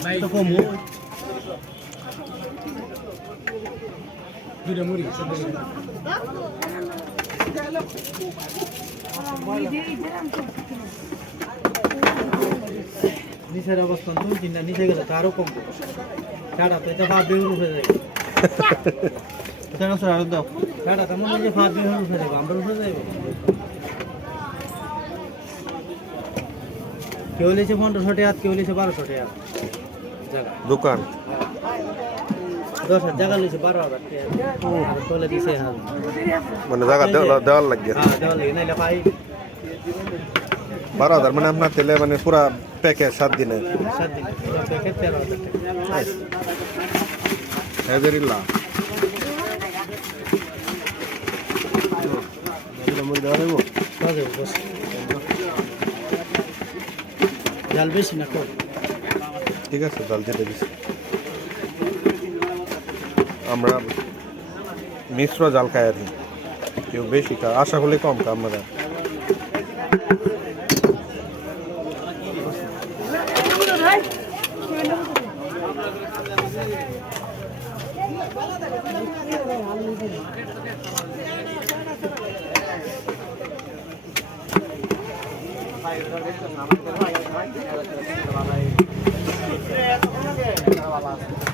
কমু নিচের অবস্থান তুমি চিন্তা নিচে গেলে তো আরও কমবো টাটা তো এটা ভাব বেগুন উঠে যাবে কেন স্যার আরও দাও টাটা তেমন যে ভাব বেগুন উঠে যাব আমরা উঠে যাব কেউ লিখছে পনেরোশো টাকা কেউ লিখছে বারোশো টাকা দোকান? মানে জায়গা দেওয়া দেওয়ার লাগে হ্যাঁ বারো হাজার মানে আপনার তেলে মানে পুরা প্যাকেজ সাত দিনে। হাজারিল্লা জাল বেশি না ঠিক আছে জাল ঢেলে দিচ্ছি আমরা মিশ্র জাল খাই আর কেউ বেশি খা আশা হলে কম খা আমরা